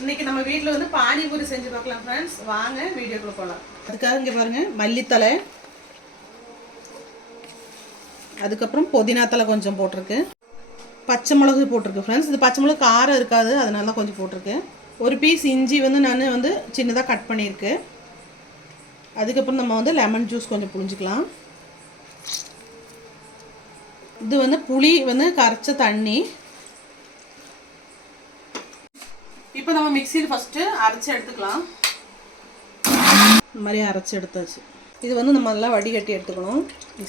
இன்னைக்கு நம்ம வீட்டில் வந்து பானிபூரி செஞ்சு பார்க்கலாம் ஃப்ரெண்ட்ஸ். வாங்க வீடியோக்குள்ள போகலாம். அதுக்காக இங்கே பாருங்கள் மல்லித்தலை, அதுக்கப்புறம் புதினா தலை கொஞ்சம் போட்டிருக்கு, பச்சை மிளகு போட்டிருக்கு ஃப்ரெண்ட்ஸ். இது பச்சை மிளகு காரம் இருக்காது, அதனால கொஞ்சம் போட்டிருக்கு. ஒரு பீஸ் இஞ்சி வந்து நான் வந்து சின்னதாக கட் பண்ணியிருக்கு. அதுக்கப்புறம் நம்ம வந்து லெமன் ஜூஸ் கொஞ்சம் புழிஞ்சிக்கலாம். இது வந்து புளி வந்து கரைச்ச தண்ணி. இப்போ நம்ம மிக்சியில் ஃபஸ்ட்டு அரைச்சி எடுத்துக்கலாம். இந்த மாதிரி அரைச்சி எடுத்தாச்சு. இது வந்து நம்ம நல்லா வடிகட்டி எடுத்துக்கணும்.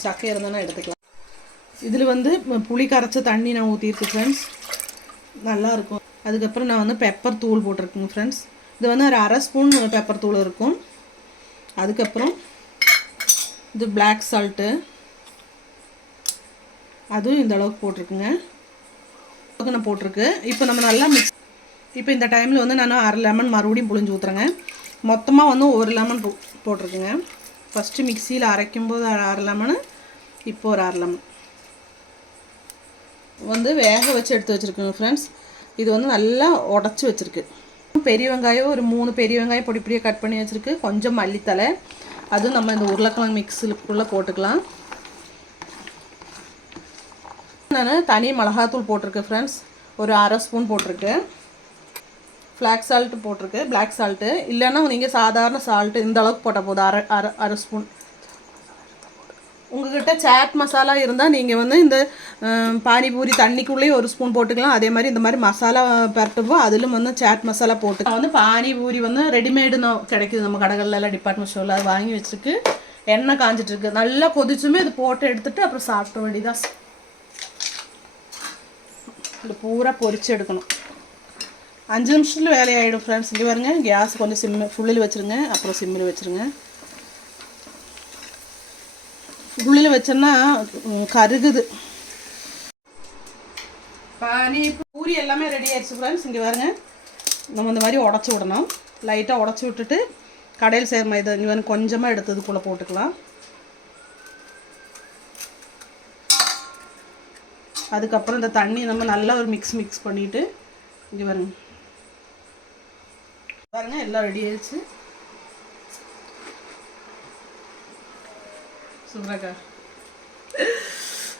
சக்கை இருந்தாலும் எடுத்துக்கலாம். இதில் வந்து புளி கரைச்ச தண்ணி நான் ஊற்றிருக்கு ஃப்ரெண்ட்ஸ், நல்லாயிருக்கும். அதுக்கப்புறம் நான் வந்து பெப்பர் தூள் போட்டிருக்கேங்க ஃப்ரெண்ட்ஸ். இது வந்து ஒரு அரை ஸ்பூன் பெப்பர் தூள் இருக்கும். அதுக்கப்புறம் இது பிளாக் சால்ட்டு, அதுவும் இந்த அளவுக்கு போட்டிருக்குங்க. நான் போட்டிருக்கு. இப்போ நம்ம நல்லா மிக்ஸ். இப்போ இந்த டைமில் வந்து நான் அரை லெமன் மறுபடியும் புழிஞ்சு ஊற்றுறேங்க. மொத்தமாக வந்து ஒரு லெமன் போட்டிருக்குங்க. ஃபஸ்ட்டு மிக்சியில் அரைக்கும்போது அரை லெமனு, இப்போ ஒரு அரை லெமன் வந்து வேக வச்சு எடுத்து வச்சுருக்குங்க ஃப்ரெண்ட்ஸ். இது வந்து நல்லா உடச்சி வச்சுருக்கு. பெரிய வெங்காயம் ஒரு 3 பெரிய வெங்காயம் பொடி பொடியாக கட் பண்ணி வச்சுருக்கு. கொஞ்சம் மல்லித்தலை, அதுவும் நம்ம இந்த உருளைக்கிழங்கு மிக்ஸுக்குள்ளே போட்டுக்கலாம். நான் தனி மிளகாத்தூள் போட்டிருக்கேன் ஃப்ரெண்ட்ஸ், ஒரு அரை ஸ்பூன் போட்டிருக்கு. ஃப்ளாக் சால்ட்டு போட்டிருக்கு, பிளாக் சால்ட்டு. இல்லைன்னா நீங்கள் சாதாரண சால்ட்டு இந்த அளவுக்கு போட்டால் போதும், அரை ஸ்பூன். உங்கள்கிட்ட சாட் மசாலா இருந்தால் நீங்கள் வந்து இந்த பானிபூரி தண்ணிக்குள்ளேயே ஒரு ஸ்பூன் போட்டுக்கலாம். அதே மாதிரி இந்த மாதிரி மசாலா பரட்டுப்போ அதிலும் வந்து சாட் மசாலா போட்டு வந்து பானிபூரி வந்து ரெடிமேடு கிடைக்குது நம்ம கடைகள்லாம், டிபார்ட்மெண்ட் ஸ்டோரில். அது வாங்கி வச்சுருக்கு. எண்ணெய் காஞ்சிட்ருக்கு. நல்லா கொதிச்சுமே அது போட்டு எடுத்துகிட்டு அப்புறம் சாப்பிட்ட வேண்டியதான். இது பூரா பொரிச்சு எடுக்கணும். 5 நிமிஷத்தில் வேலையாகிடும் ஃப்ரெண்ட்ஸ். இங்கே பாருங்க, கேஸ் கொஞ்சம் ஃபுல்லில் வச்சுருங்க, அப்புறம் சிம்மில் வச்சுருங்க. ஃபுல்லில் வச்சோன்னா கருகுது. பானி பூரி எல்லாமே ரெடி ஆயிடுச்சு ஃப்ரெண்ட்ஸ். இங்கே பாருங்க, நம்ம இந்த மாதிரி உடச்சி விடணும். லைட்டாக உடச்சி விட்டுட்டு கடையில் செய்கிற மாதிரி இங்கே வந்து கொஞ்சமாக எடுத்ததுக்குள்ளே போட்டுக்கலாம். அதுக்கப்புறம் இந்த தண்ணி நம்ம நல்லா ஒரு மிக்ஸ் பண்ணிவிட்டு இங்கே பாருங்க பாருங்க எல்லாம் ரெடி ஆயிடுச்சு. சூப்பராக்கா.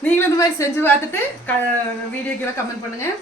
நீங்களும் இந்த மாதிரி செஞ்சு பார்த்துட்டு வீடியோக்கெல்லாம் கமெண்ட் பண்ணுங்கள்.